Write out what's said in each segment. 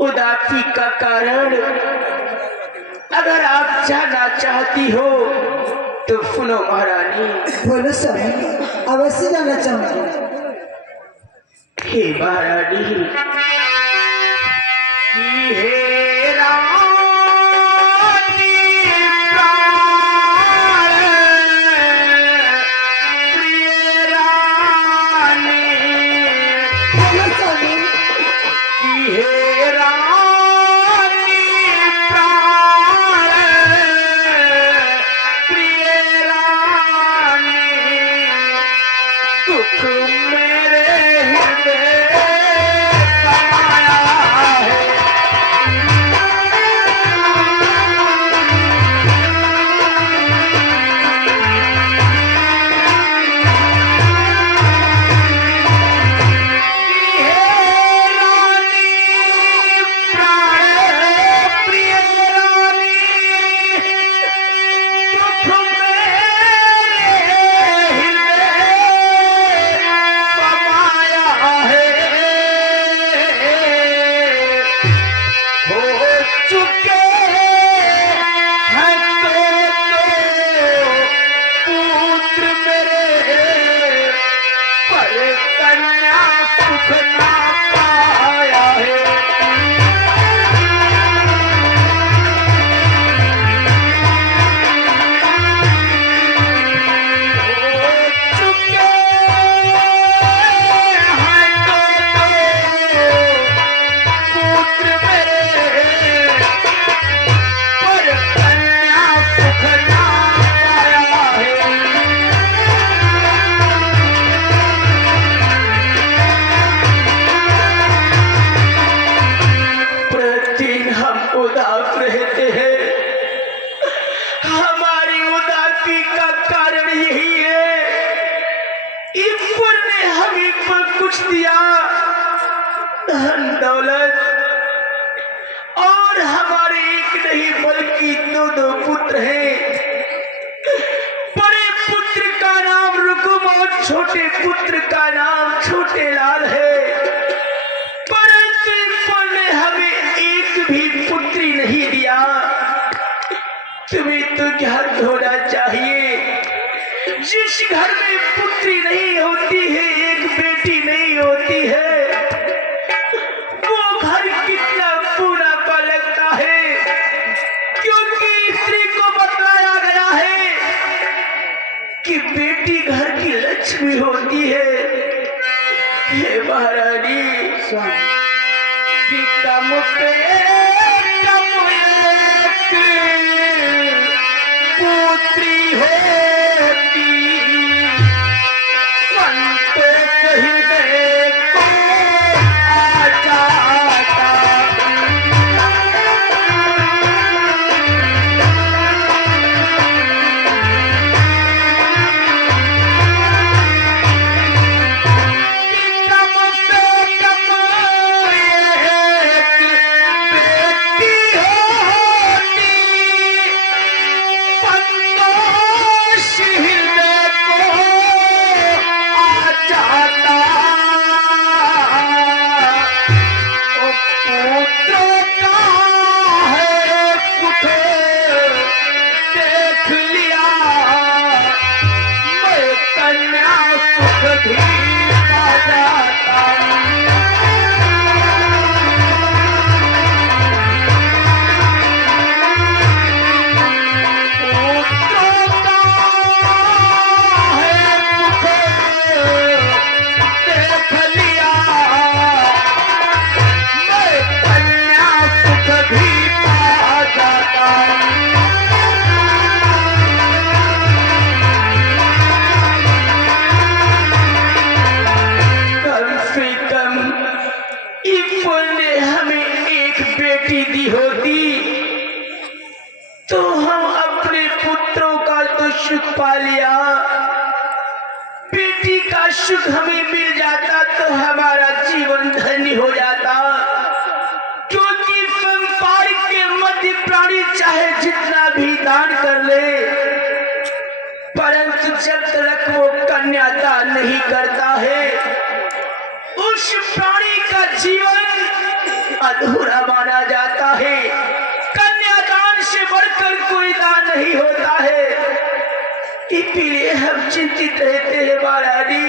उदासी का कारण अगर आप जानना चाहती हो तो सुनो महारानी। बोलो स्वामी, अवश्य जाना चाहूंगी। हे महारानी की हे रानी प्राण प्रिय रानी, बोलो स्वामी, की हे रानी प्राण प्रिय रानी, दुख मेरे हृदय समाया है। उदास रहते हैं। हमारी उदासी का कारण यही है, ईश्वर ने हमें पर कुछ दिया, धन दौलत, और हमारे एक नहीं बल्कि दो पुत्र हैं। बड़े पुत्र का नाम रुकुम और छोटे पुत्र का नाम छोटे लाल है, परंतु ईश्वर ने हमें एक भी पुत्री नहीं दिया। तुम्हें तो ध्यान होना चाहिए, जिस घर में पुत्री नहीं होती है, एक बेटी नहीं होती है, वो घर कितना पूरा सा लगता है, क्योंकि स्त्री को बतलाया गया है कि बेटी घर की लक्ष्मी होती है। हे महारानी, कि कम पे कम एक पुत्री होती, संतोष हृदय को आ जाता। दी होती तो हम अपने पुत्रों का तो सुख पा लिया, बेटी का सुख हमें मिल जाता तो हमारा जीवन धन्य हो जाता। क्योंकि संसार के मध्य प्राणी चाहे जितना भी दान कर ले, परंतु जब तक वो कन्यादान नहीं करता है, उस प्राणी का जीवन अधूरा माना जाता है। कन्यादान से बढ़कर कोई दान नहीं होता है। इसलिए हम चिंतित रहते हैं महारानी।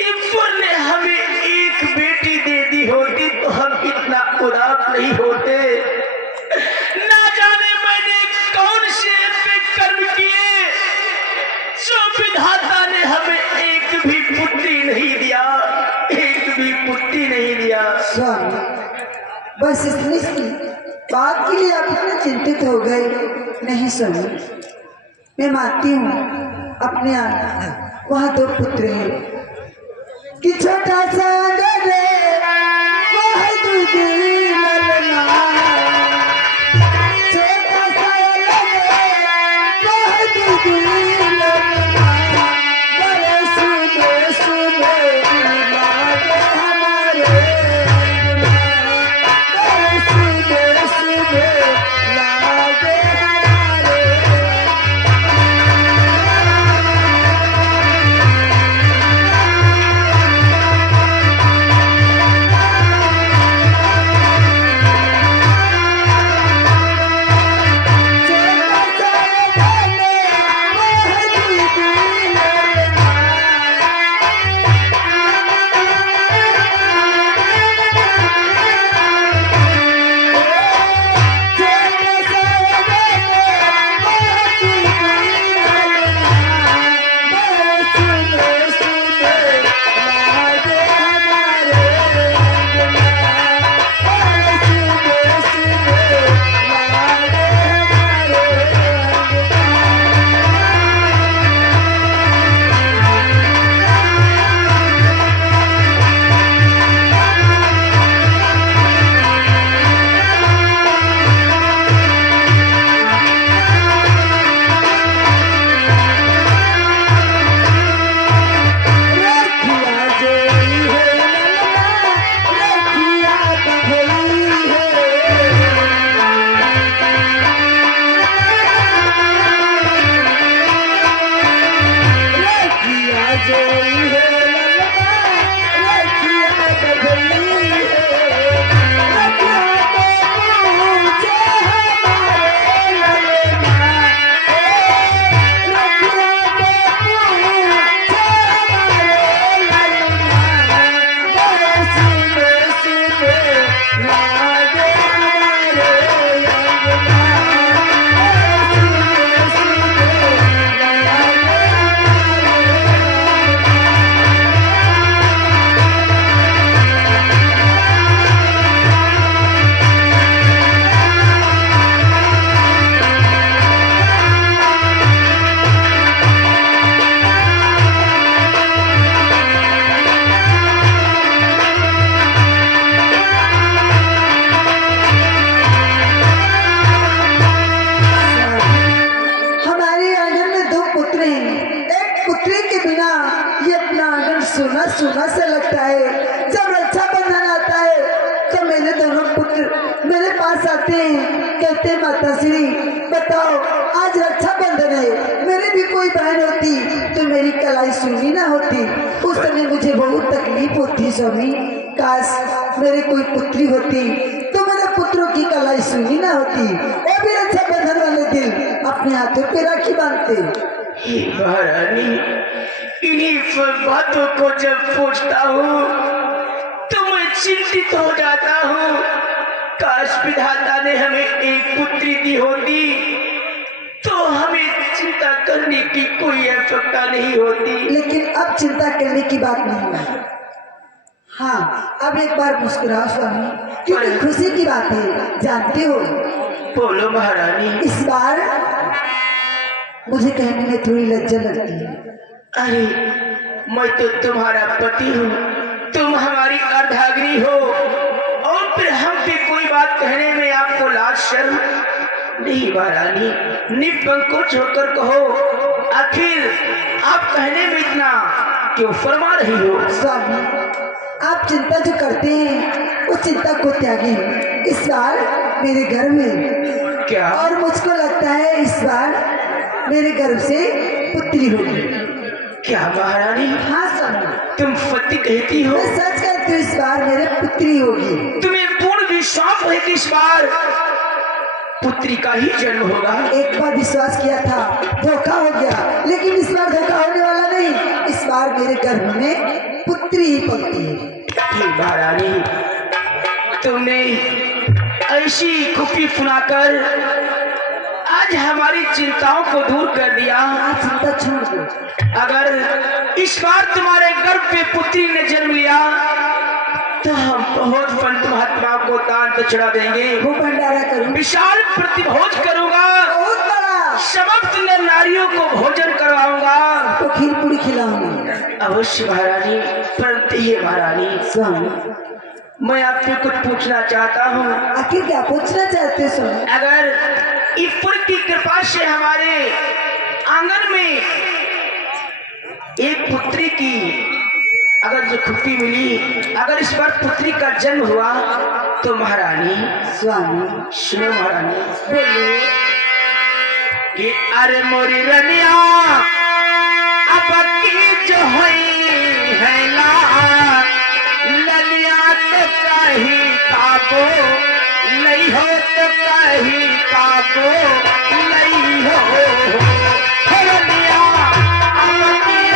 ईश्वर ने हमें एक बेटी दे दी होती तो हम इतना उदास नहीं होते। ना जाने मैंने कौन से ऐसे कर्म किए जो विधाता ने हमें एक भी पुत्री नहीं दिया, एक भी पुत्री नहीं दिया। स्वामी, बस इतनी सी बात के लिए आप इतने चिंतित हो गए? नहीं स्वामी, मैं मानती हूँ अपने यहाँ वहाँ दो पुत्र हैं कि छोटा सा घर है, वो है दूध ललना। छोटा सा घर है, वो है दूध ललना। बड़े सुने सुने लागे हमारे अंगना। बड़े सुने सुने लागे हमारे। सुना सुना सा लगता है। जब रक्षाबंधन आता है तो मेरे दोनों पुत्र मेरे पास आते हैं, कहते हैं माता श्री बताओ आज रक्षाबंधन है, मेरी भी कोई बहन होती तो मेरी कलाई सुनी ना होती। उस समय मुझे बहुत तकलीफ होती स्वामी, काश मेरे कोई पुत्री होती तो मेरे पुत्रों की कलाई सुनी ना होती, वो भी रक्षाबंधन वाले दिन अपने हाथों पे राखी बांधते। महारानी इन्हीं बातों को जब पूछता हूँ तो मैं चिंतित हो जाता हूँ। काश विधाता ने हमें एक पुत्री दी होती तो हमें चिंता करने की कोई आवश्यकता नहीं होती। लेकिन अब चिंता करने की बात नहीं है। हाँ, अब एक बार मुस्कुराओ स्वामी, क्योंकि खुशी की बात है, जानते हो। बोलो महारानी। इस बार मुझे कहने में थोड़ी लज्जा लगती है। अरे मैं तो तुम्हारा पति हूँ, तुम हमारी अर्धांगिनी हो और फिर हम पे कोई बात कहने में आपको लाज शर्म नहीं। महारानी निसंकोच होकर कहो, आखिर आप कहने में इतना क्यों फरमा रही हो? स्वामी आप चिंता जो करते हैं उस चिंता को त्यागें। इस बार मेरे घर में क्या? और मुझको लगता है इस बार मेरे गर्भ से पुत्री होगी। क्या महारानी? हाँ स्वामी, तुम सत्य कहती हो? मैं सच कहती हूँ, इस बार मेरे पुत्री होगी। तुम्हें सांप है कि इस बार पुत्री का ही जन्म होगा। एक बार विश्वास किया था, धोखा हो गया, लेकिन इस बार धोखा होने वाला नहीं। इस बार मेरे गर्भ में पुत्री ही पलती है। महारानी, तुमने ऐसी खुफी सुनाकर आज हमारी चिंताओं को दूर कर दिया। चिंता छोड़ दो। अगर इस बार तुम्हारे गर्भ में पुत्री ने जन्म लिया तो हम बहुत पंत महात्माओं को दान दक्षिणा देंगे। वो भंडारा करूं, विशाल प्रतिभोज करूंगा, बहुत बड़ा। समस्त नारियों को भोजन करवाऊंगा, तो खीर पूरी खिलाऊंगा। अवश्य महारानी। परंतु ये महारानी, स्वामी, मैं आपसे कुछ पूछना चाहता हूँ। आखिर क्या पूछना चाहते हो स्वामी? अगर ईश्वर की कृपा से हमारे आंगन में एक पुत्री की अगर जो खुशी मिली, अगर इस बार पुत्री का जन्म हुआ तो महारानी, स्वामी सुनो महारानी, बोलो कि अरे मोरी रनिया अब की जो है ला लनिया तो कहीं काबो नहीं हो, तो कहीं काबो नहीं हो। रनिया अब की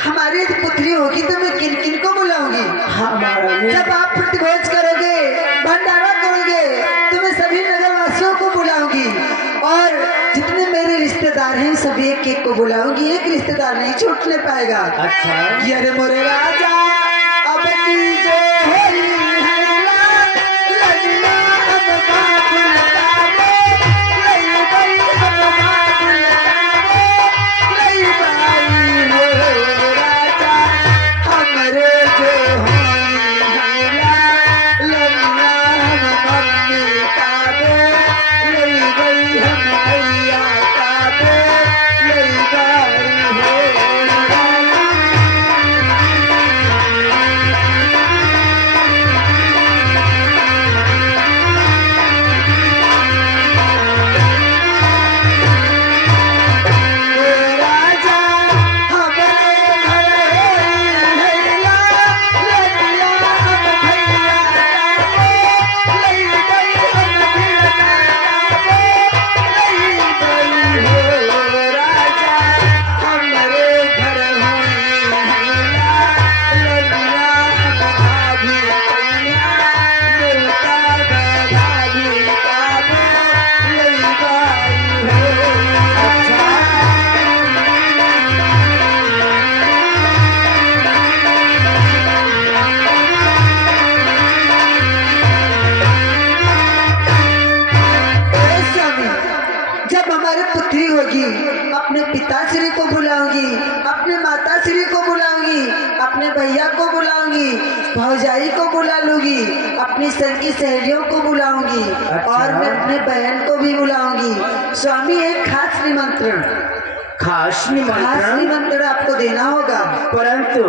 हमारी पुत्री होगी तो मैं किन किन को बुलाऊंगी? जब आप प्रतिभोज करोगे, भंडारा करोगे तो मैं सभी नगरवासियों को बुलाऊंगी और जितने मेरे रिश्तेदार हैं सभी एक एक को बुलाऊंगी। एक रिश्तेदार नहीं छूटने पाएगा। अच्छा, अरे मोरे राजा अब की जो होली है ला, लड़ना अब बाबुल काबो, लई बई अब बाबुल काबो, लई बाई हो राजा हमरे जो होली है ला, लड़ना हम मम्मी काबो, लई बई हम भैया काबो, लई बाई हो राजा। राजा हमारे घर हैला, लड़िया हम भैया काबो, लई बई हम भैया काबो, लई बई हो राजा हमारे घर हैला, लड़िया हम भाभी भैया, मिलता भाभी काबो, लई बई हो। अच्छा, ए स्वामी, जब हमारी पुत्री होगी अपने पिताश्री को बुलाऊंगी, अपने माताश्री को बुलाऊंगी, अपने भैया को बुलाऊंगी, भौजाई को बुला लूंगी, अपनी संगी सहेलियों को बुलाऊंगी और मैं अपने बहन को भी बुलाऊंगी। स्वामी एक खास निमंत्रण, खास खास निमंत्रण। निमंत्रण आपको देना होगा। परंतु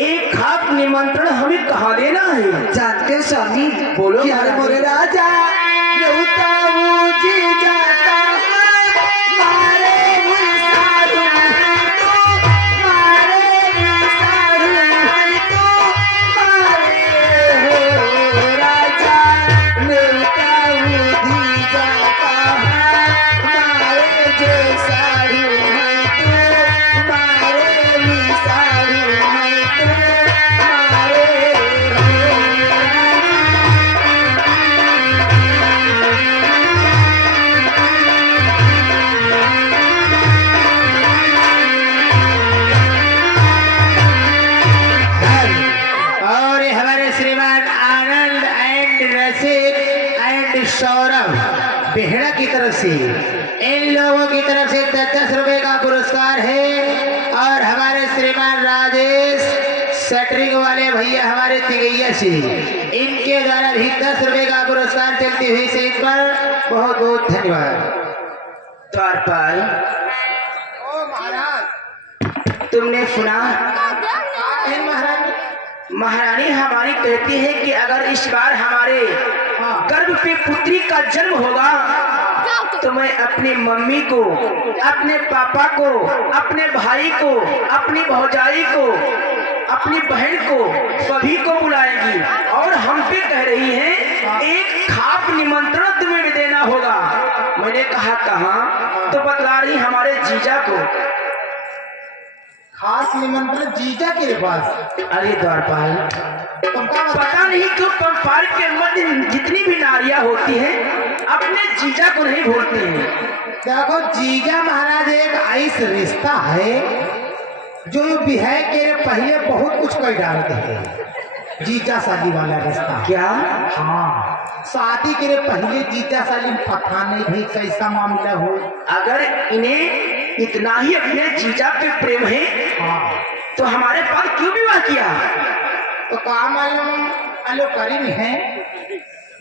एक खास निमंत्रण हमें कहाँ देना है? जानते हो स्वामी? बोलो कि अरे मोरे राजा न्योता जी जाता है, मारे हुई सारू साड़ू है तू, मारे साड़ू है तू, मारे और ये हमारे श्रीमान आनंद एंड रसिक एंड सौरभ बेहड़ा की तरफ से इन लोगों की तरफ से 10 रुपए का पुरस्कार है। और हमारे श्रीमान राजेश शटरिंग वाले भैया हमारे तिगैया से इनके द्वारा भी 10 रुपए का पुरस्कार चलती हुई से इन पर बहुत बहुत धन्यवाद। द्वारपाल, तुमने सुना महारानी हमारी कहती है कि अगर इस बार हमारे गर्भ पे पुत्री का जन्म होगा तो मैं अपनी मम्मी को, अपने पापा को, अपने भाई को, अपनी भौजाई को, अपनी बहन को, सभी को बुलाएगी और हम पे कह रही हैं एक खाप निमंत्रण तुम्हें भी देना होगा। मैंने कहा कहाँ? तो बतला रही हमारे जीजा को। खास निमंत्रण जीजा के पास? अरे द्वारपाल, पता नहीं क्यों पंपाल के मध्य जितनी भी नारियां होती हैं अपने जीजा को नहीं भूलती हैं। देखो जीजा महाराज एक ऐसा रिश्ता है जो बिहार के पहले बहुत कुछ कर डालते हैं। जीजा शादी वाला रिश्ता। क्या? हाँ, शादी के पहले जीजा शादी पता नहीं भी कैसा मामला हो। अगर इन्हें इतना ही अपने जीजा पे प्रेम है तो हमारे पास क्यों विवाह किया? तो का मालूम अलो करीम है,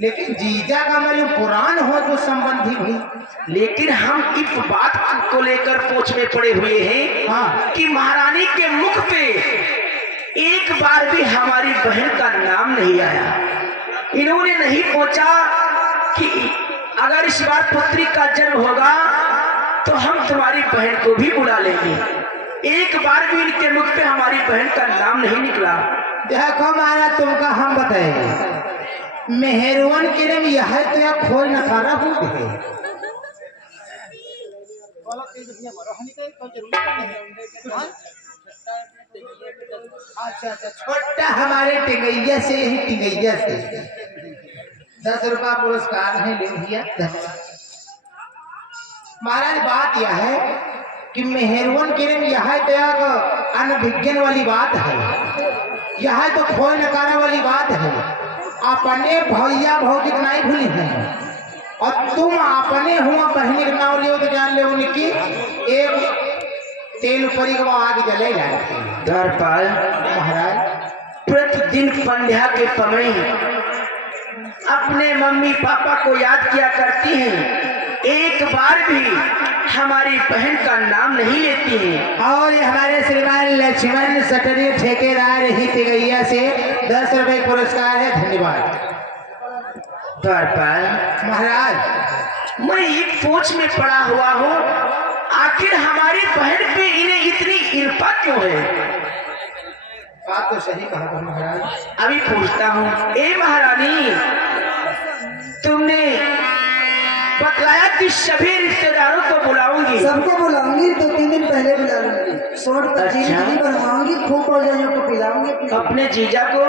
लेकिन जीजा का मालूम पुरान हो तो संबंधी भी। लेकिन हम इस बात को लेकर पूछ में पड़े हुए हैं कि महारानी के मुख पे एक बार भी हमारी बहन का नाम नहीं आया। इन्होंने नहीं पूछा कि अगर इस बार पुत्री का जन्म होगा तो हम तुम्हारी बहन को भी बुला लेंगे। एक बार भी इनके मुख पे हमारी बहन का नाम नहीं निकला। देखो मारा तुमका हम बताएंगे, मेहरवन के नाम यह तो या खोल नकारा हो गए। अच्छा, छोटा हमारे टिंगैया से ही, टिंगैया से 10 रुपया पुरस्कार है, ले लिया। महाराज बात यह है कि मेहरवन के नाम यह तो अनभिज्ञान वाली बात है, यह तो खोल नकारा वाली बात है। अपने भैया भौजी नहीं भूली है और तुम अपने हुआ बहनी के नाम लियो तो जान ले उनकी एक तेल ऊपरी को आगे जले जाए। द्वारपाल महाराज, प्रतिदिन संध्या के समय अपने मम्मी पापा को याद किया करती हैं, एक बार भी हमारी बहन का नाम नहीं लेती है। और ये हमारे श्रीमान लक्ष्मण सटरी ठेकेदार ही तिगैया से 10 रुपए पुरस्कार है, धन्यवाद। द्वारपाल महाराज, मैं एक सोच में पड़ा हुआ हूँ, आखिर हमारी बहन पे इन्हें इतनी ईर्ष्या क्यों है? बात तो सही कहा महाराज। अभी पूछता हूँ, ए महारानी, तुमने बतलाया कि सभी रिश्तेदारों को बुलाऊंगी। सबको बुलाऊंगी, 2-3 दिन पहले बुला लूंगी। शॉर्ट कचौड़ी बनवाऊंगी, खूब भोजनों को पिलाऊंगी। अपने जीजा को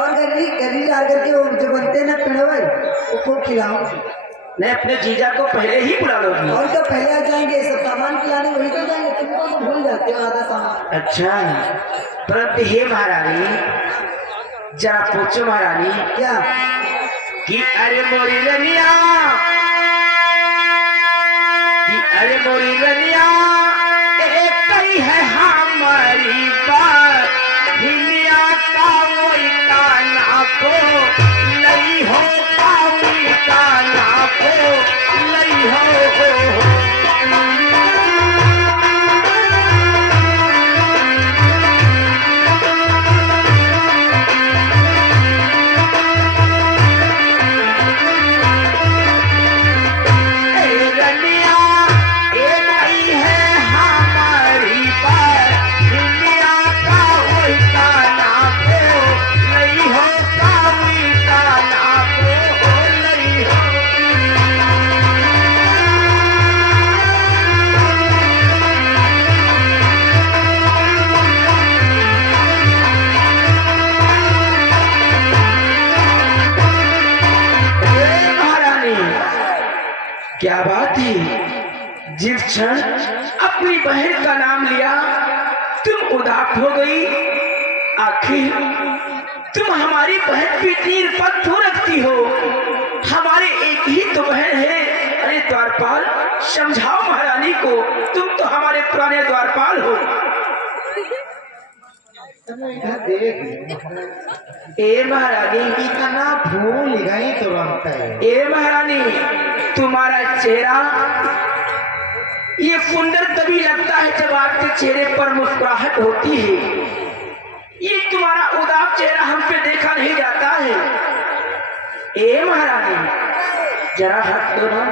और गली ला करके वो जो बनते ना पिड़वाई वो खूब खिलाऊंगी। मैं अपने जीजा को पहले ही बुला लूंगी। और क्या पहले आ जाएंगे, सब सामान खिलाने वही तो जाएंगे, तुमको तो भूल जाते हो आधा सामान। अच्छा, परंतु हे महारानी, जरा पूछो महारानी क्या कि अरे मोरी रनिया, अरे मोरी रनिया एक ही है हमारी बात, हिलिया का मोई काना को लई हो, का मोई काना को लई हो। रनिया एक ही है क्षण अपनी बहन का नाम लिया तुम उदास हो गई। आखिर तुम हमारी बहन पे इतनी पद क्यों रखती हो? हमारे एक ही तो बहन है। अरे द्वारपाल, समझाओ महारानी को, तुम तो हमारे पुराने द्वारपाल हो। ए महारानी, इतना भूल गई तुरंत। ए महारानी, तुम्हारा चेहरा ये सुंदर तभी लगता है जब आपके चेहरे पर मुस्कुराहट होती है। ये तुम्हारा उदास चेहरा हम पे देखा नहीं जाता है। ए महारानी, जरा हंस दो ना।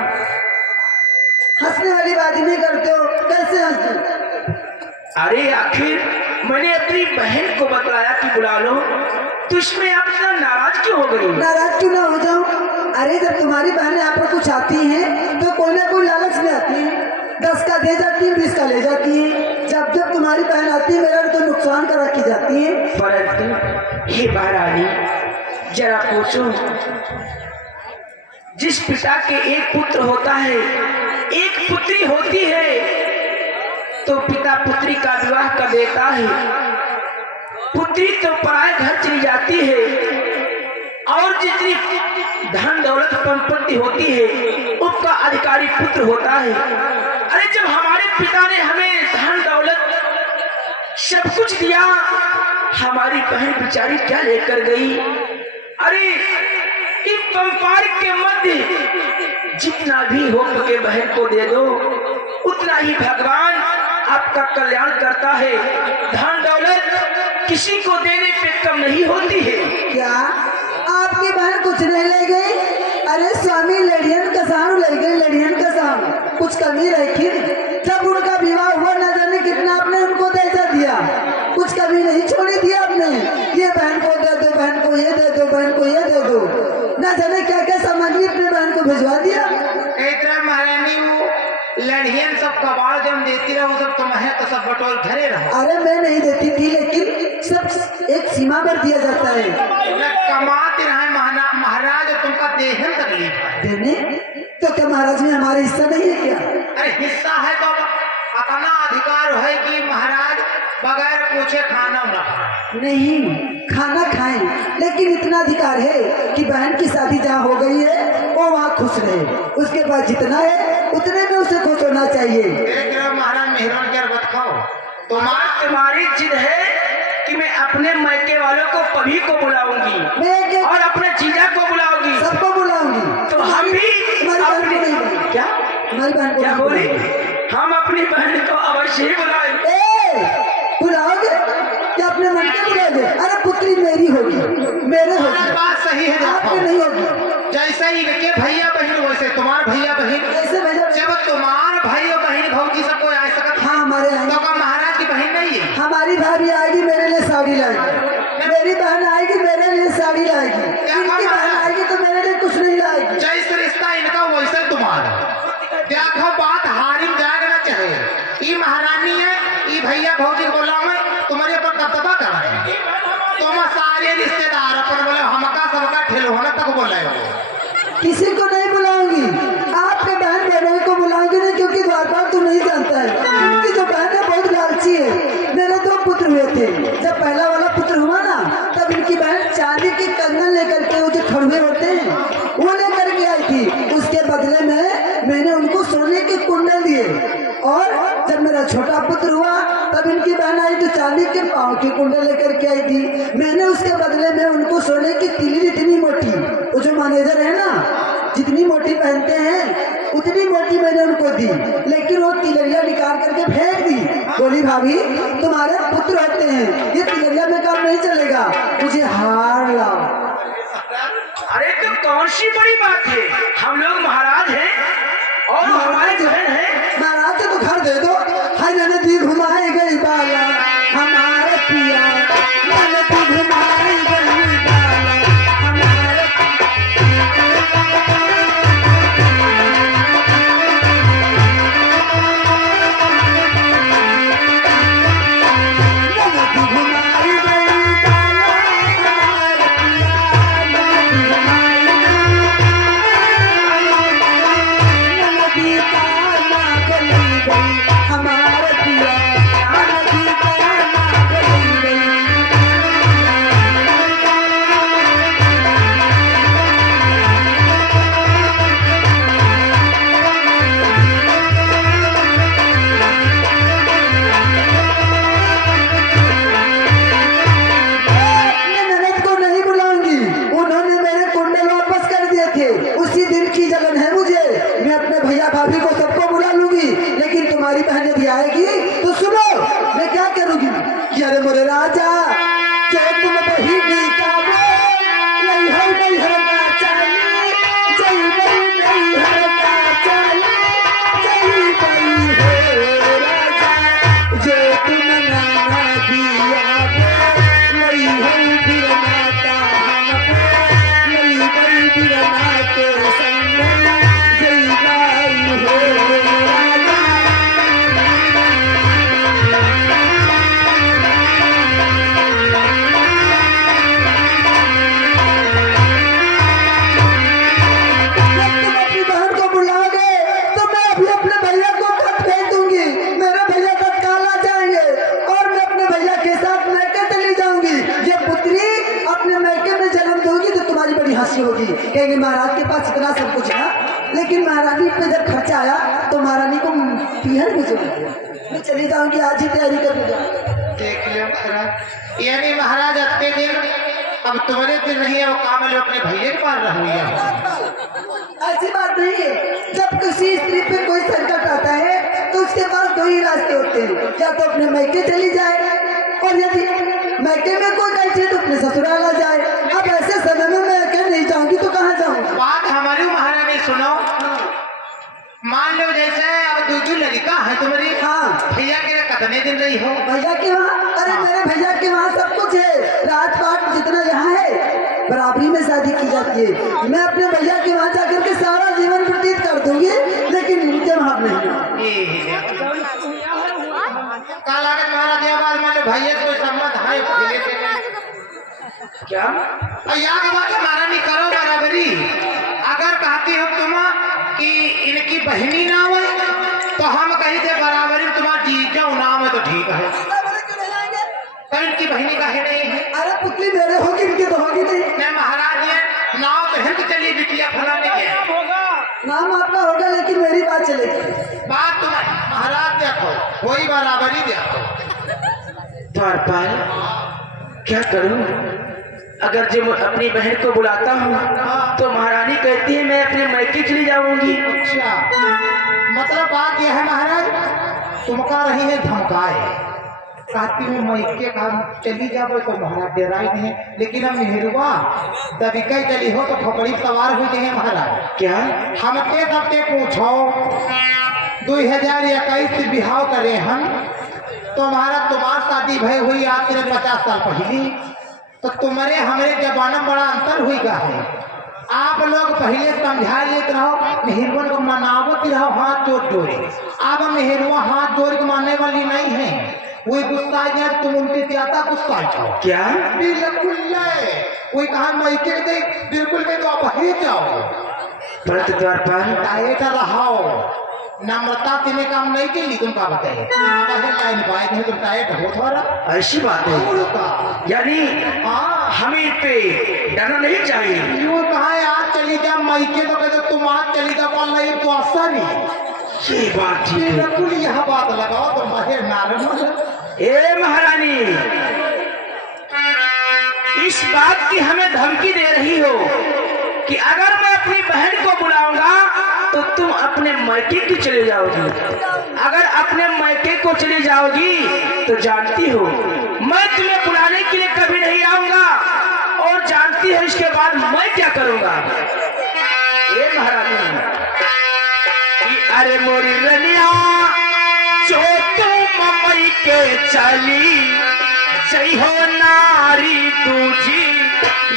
हंसने वाली बात ही नहीं करते हो, कैसे हंसते? अरे आखिर मैंने अपनी बहन को बतलाया कि बुला लो, तो इसमें आप इतना नाराज क्यों हो गई? नाराज क्यों ना हो जाऊं? अरे जब तुम्हारी बहनें आप पर कुछ आती हैं तो कोई ना कोई लालच में आती है, 10 का दे जाती है, 20 का ले जाती है। जब जब तुम्हारी बहन आती है मेरा तो नुकसान करा की जाती है। परंतु हे महारानी, जरा पूछो, जिस पिता के एक पुत्र होता है, एक पुत्री होती है, तो पिता पुत्री का विवाह कर देता है। पुत्री तो पराए घर चली जाती है और जितनी धन दौलत संपत्ति होती है उसका अधिकारी पुत्र होता है। अरे जब हमारे पिता ने हमें धन दौलत सब कुछ दिया, हमारी बहन बेचारी क्या लेकर गई? अरे इस संसार के मध्य जितना भी हो सके बहन को दे दो, उतना ही भगवान आपका कल्याण करता है। धन दौलत किसी को देने पे कम नहीं होती है। क्या आपकी बहन कुछ नहीं ले गई? अरे स्वामी लड़ियन कसाऊ ले गई, लड़ियन कसाऊ, कुछ कमी रखी? जब उनका विवाह हुआ न जाने कितना आपने उनको दहेजा दिया, कुछ कमी नहीं छोड़ी दिया आपने। ये बहन को दे दो, बहन को ये दे दो, बहन को ये दे दो, न जाने क्या क्या सामग्री अपने बहन को भिजवा दिया। महारानी वो लड़ियन सब कबाड़ जब देती रहो सब तुम्हें तो सब बटोल धरे रहो। अरे मैं नहीं देती थी, लेकिन सब एक सीमा पर दिया जाता है। कमाते रहे महाराज, तुमका देहन तकलीफ है देने तो क्या महाराज में हमारा हिस्सा नहीं है क्या? अरे हिस्सा है तो अपना अधिकार है कि महाराज बगैर पूछे खाना न खाए। नहीं, खाना खाएं, लेकिन इतना अधिकार है कि बहन की शादी जहाँ हो गई है वो वहाँ खुश रहे। उसके बाद जितना है उतने में उसे खुश होना चाहिए। महाराज मेहरान क्या बात खाओ। तुम्हारी जिद है कि मैं अपने मायके वालों को सभी को बुलाऊंगी मैं और अपने जीजा को बुलाऊंगी, सबको बुलाऊंगी। तो हम भी क्या हमारी बहन को क्या बोली? हम अपनी बहन को अवश्य ही बुलाएंगे। बुलाओगे क्या? अपने मन के बुलाओगे? अरे पुत्री मेरी होगी, मेरे होगी, बात सही है। आपकी नहीं होगी। जैसे ही इनके भैया बहन वैसे तुम्हारे भैया बहन, कैसे भैया? जब तुम्हारे भाई और बहन भौजी सबको आ सकता। हाँ हमारे यहाँ तो महाराज की बहन नहीं है? हमारी भाभी आएगी मेरे लिए साड़ी लाएगी, मेरी बहन आएगी मेरे लिए साड़ी लाएगी, इनकी बहन आएगी तो मेरे लिए कुछ नहीं लाएगी। जैसे रिश्ता इनका वैसे तुम्हारा। देखो बात हारिम जागना चाहिए। ये महारानी है, ये भैया भौजी बोला तुम्हारे ऊपर दबदबा कर रहे हैं। तुम सारे रिश्तेदार अपन बोले हमका सबका ठेलवाना तक बोले हो। किसी को नहीं बुलाऊंगी, आपके बहन बहनों को बुलाऊंगी नहीं, क्योंकि द्वारपाल तू नहीं जानता है कि जो बहन है बहुत लालची है। मेरे 2 पुत्र हुए थे, जब पहला वाला पुत्र हुआ ना तब इनकी बहन चांदी के कंगन लेकर के, वो जो खड़ुए होते हैं वो लेकर के आई थी। उसके बदले में मैंने उनको सोने के कुंडल दिए, और जब मेरा छोटा पुत्र हुआ तब इनकी बहन आई तो चांदी के पाँव के कुंडल लेकर के आई थी। मैंने उसके बदले में उनको सोने की तिली इतनी मोटी, वो जो मैनेजर है ना जितनी मोटी पहनते हैं उतनी मोटी मैंने उनको दी, लेकिन वो तिलरिया निकाल करके फेंक दी। बोली भाभी तुम्हारे पुत्र होते हैं, ये तिलरिया में काम नहीं चलेगा, मुझे हार लाओ। अरे तो कौन सी बड़ी बात है? हम लोग महाराज हैं और हमारे बहन है। महाराज तो घर दे दो। हाय नदी घुमाई गई बाला हमारे पिया, नदी घुमाई गई बाला हमारे, नदी घुमाई गई बाला हमारे पिया, नदी घुमाई नदी का ना गली गई। अरे मोरे राजा जो तुम बही भी काबो नहीं हो नहीं हरका चाली जय बही नहीं हरका चाली जय बही हो राजा जो तुम नाना दिया नहीं हो बिरनाता हमको नहीं बही बिरनाते संग जय बही हो राजा होगी कहेंगे महाराज के पास इतना सब कुछ है लेकिन महारानी पे जब खर्चा आया तो महारानी को पीहर भी जरूरत मैं चली जाऊंगी आज ही तैयारी कर देख लो महाराज यानी महाराज अपने दिन अब तुम्हारे दिन नहीं है वो काम लो अपने भैया के पास रहो ऐसी बात नहीं है जब किसी स्त्री पे कोई संकट आता है तो उसके पास दो ही रास्ते होते हैं या तो अपने मैके चली जाए और यदि मैके में कोई गलती है तो अपने ससुराल आ जाए अब ऐसे समय में मैं क्या नहीं जाऊंगी तो कहाँ जाऊंगी बात हमारी महारानी सुनो मान लो जैसे अब दूसरी लड़का है तुम्हारी हाँ भैया के कितने दिन रही हो भैया के वहाँ अरे मेरे भैया के वहाँ सब कुछ है राजपाट जितना यहाँ है बराबरी में शादी की जाती है मैं अपने भैया के वहाँ जाकर के सारा जीवन व्यतीत कर दूंगी लेकिन उनके वहाँ नहीं कल आगे महाराज ये बात मैंने भैया कोई सम्मत है भैया के क्या यहाँ के बाद महारानी करो बराबरी अगर कहती हो तुम कि इनकी बहनी नाम है तो हम कहीं से बराबरी तुम्हारा जीजा नाम है तो ठीक है तो इनकी बहनी का है नहीं है अरे पुतली मेरे होगी इनके तो होगी नहीं महाराज ये नाव तो हिंद चली बिटिया फलाने के नाम आपका होगा लेकिन मेरी बात चलेगी बात तुम महाराज देखो कोई बराबरी देखो द्वारपाल क्या करूं अगर जब अपनी बहन को बुलाता हूँ तो महारानी कहती है मैं अपने मैके चली जाऊंगी अच्छा मतलब बात यह है महाराज तुमका रही है धमकाए कहती हूँ मैके का चली जाओ तो महाराज डेराई नहीं लेकिन हम मेहरुआ दबिका चली हो तो खोपड़ी सवार हो जाए महाराज क्या हमके सबके पूछो 2021 बिहाव करे हम तो महाराज तुम्हार शादी भई हुई आज 50 साल पहले तो तुम्हारे हमारे जमाना बड़ा अंतर हुई गा है आप लोग पहले समझा लेते रहो मेहरवन को मनावत रहो हाथ जोड़ जोड़े अब मेहरवा हाथ जोड़ के मानने वाली नहीं है वही गुस्सा है तुम उनके ज्यादा गुस्सा जाओ क्या बिल्कुल वही कहा मैके दे बिल्कुल में तो आप ही जाओ भरत द्वारपाल डायट रहो नम्रता तेने काम नहीं की तुम का बताइए तुम डायट हो थोड़ा ऐसी बात है यानी हमें पे डरना नहीं चाहिए यूँ कहा आज चली जा मैके तो कहते तुम आज चली जा कल नहीं तो असर ही ये बात ठीक है बिल्कुल यह बात लगाओ तो महे नारद ए महारानी इस बात की हमें धमकी दे रही हो कि अगर मैं अपनी बहन को बुलाऊंगा तो तुम अपने मैके की चले जाओगी अगर अपने मैके को चली जाओगी तो जानती हो मैं तुम्हें बुलाने के लिए कभी नहीं आऊंगा और जानती है इसके बाद मैं क्या करूंगा ये महारानी कि अरे मोरी रनिया जो तुम मैके चली सही हो नारी तुझी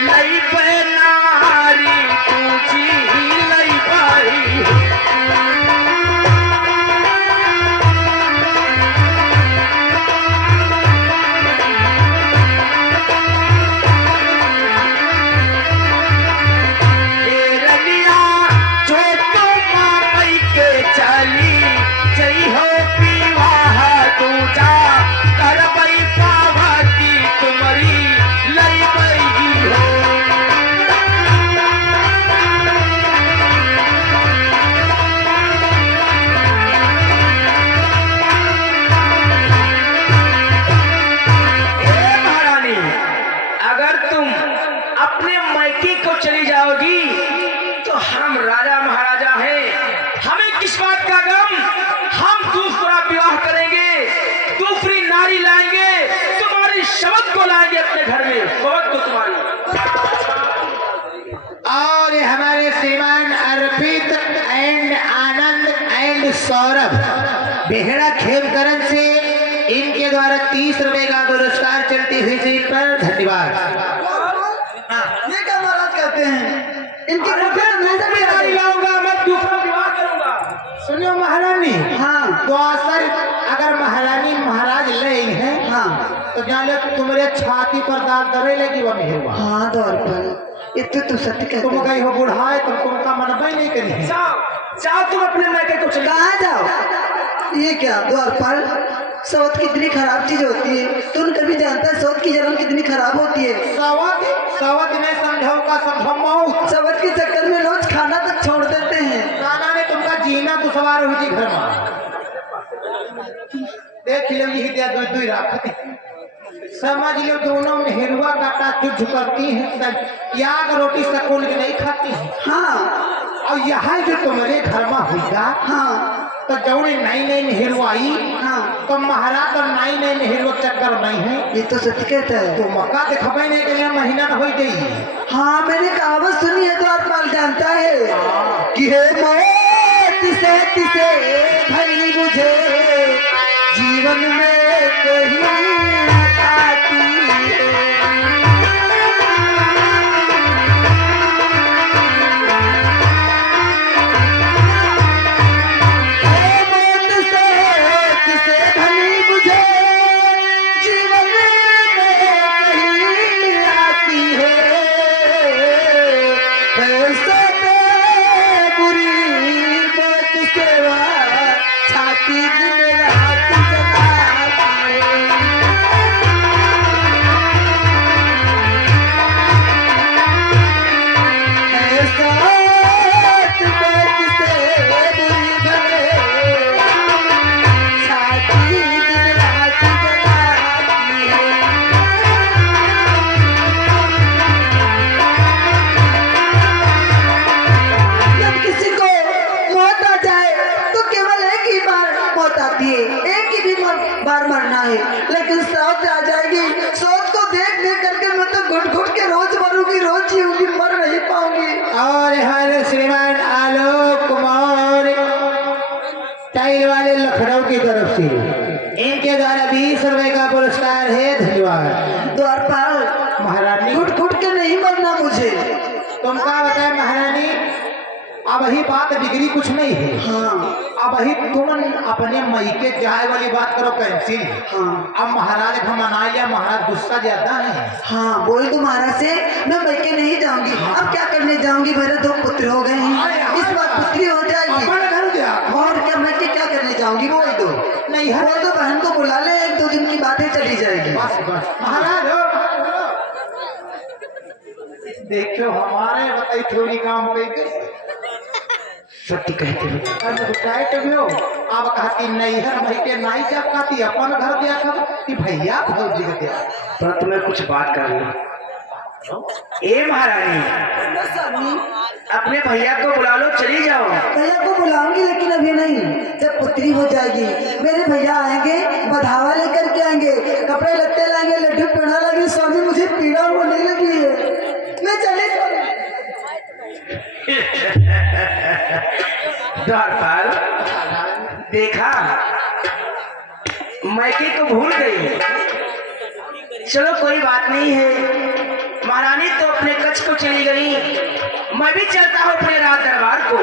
लई पे नारी तुझी लई पाई हुई सीट पर। धन्यवाद। ये क्या महाराज कहते हैं? इनकी लाऊंगा मैं, दूसरा विवाह करूंगा। सुनियो महारानी, हाँ तो असर अगर महारानी महाराज ले हैं हाँ तो जान ले तुम्हारे छाती पर दाग दरे लगी वह मेहरवा। हाँ दौर पर ये तो सत्य कहते तुम हैं। गई हो बुढ़ाए तो तुमका मनबा नहीं करी। जाओ जाओ तुम अपने मैके को चले। कहाँ जाओ? ये क्या द्वार पर सौत कितनी खराब चीज होती है, तुम कभी जानता है सौत की जलन कितनी खराब होती है? सवत में समझो का समझो मौत। सौत के चक्कर में लोग खाना तक छोड़ देते हैं। नाना ने तुमका जीना तो सवार हुई थी घर में। देख लो यही दिया दो दो राखती, समझ लो दोनों मेहरुआ काटा जुझ करती है, याद रोटी सकोल के नहीं खाती है। हाँ और यहाँ जो तुम्हारे घर में हुईगा हाँ तो जौने नई नई मेहरु आई हाँ तो महाराज और नई नई मेहरु चक्कर नहीं है। ये तो सत्य कहता है। तो मक्का दिखबे नहीं के लिए महीना न हो गई। हाँ मैंने कहावत सुनी है, द्वारपाल जानता है कि हे मौत से भई मुझे जीवन में कहीं आती है। हे मौत से भई मुझे जीवन में कहीं आती है। ऐसा तो बुरी मौत सेवा छाती दिन रात जगाती है। ऐसा तो मौत से बुरी भले छाती दिन रात जगाती है। जब किसी को मौत आ जाए तो केवल एक ही बार मौत आती है, एक ही भी बार मरना है, लेकिन सौत आ जाएगी। सौत को देख देख करके मैं तो घुट घुट के रोज मरूंगी, रोज जीऊंगी, मर नहीं पाऊंगी। और हमारे श्रीमान आलोक कुमार टाइल वाले लखनऊ की तरफ से इनके द्वारा 20 रुपए का पुरस्कार है। धन्यवाद। द्वारपाल महारानी घुट घुट के नहीं मरना मुझे। तुम क्या बताए महारानी, अब ही बात बिगड़ी कुछ नहीं है। हाँ अब ही तुम अपने मई के जाए वाली बात करो कैंसिल। हाँ अब महाराज का मना लिया, महाराज गुस्सा ज्यादा है। हाँ बोल दो महाराज से मैं बैके नहीं जाऊंगी। अब क्या करने जाऊंगी, मेरे 2 पुत्र हो गए हैं, इस बार पुत्री हो जाएगी अपने घर जा। और क्या मैं क्या करने जाऊंगी? बोल दो नहीं है बोल दो, बहन को बुला ले, 1-2 दिन की बातें चली जाएगी। बस बस महाराज हो। देखो हमारे बताई थोड़ी काम कही सत्य कहते हो। अब कहती नहीं है भाई के नहीं जा कहती अपन घर दिया कर कि भैया भौजी के दिया। पर तुम्हें कुछ बात कर लो। ए महारानी, अपने भैया को बुला लो, चली जाओ। भैया को बुलाऊंगी लेकिन अभी नहीं, जब पुत्री हो जाएगी मेरे भैया आएंगे, बधावा लेकर के आएंगे, कपड़े लत्ते लाएंगे, लड्डू पहना लगे। स्वामी मुझे पीड़ा होने लगी है, मैं चले द्वारपाल देखा, मैके को भूल गई। चलो कोई बात नहीं है, महारानी तो अपने कच्छ को चली गई, मैं भी चलता हूँ अपने राज दरबार को।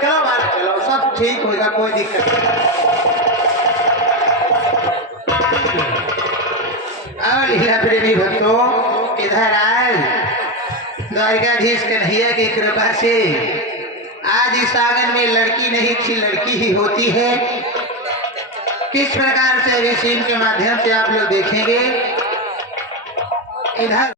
चलो बात चलो, सब ठीक होगा, कोई दिक्कत नहीं। लीला प्रेमी भक्तों इधर आए, द्वारकाधीश कन्हैया की कृपा से आज इस आंगन में लड़की नहीं थी, लड़की ही होती है। किस प्रकार से इस सीन के माध्यम से आप लोग देखेंगे। इधर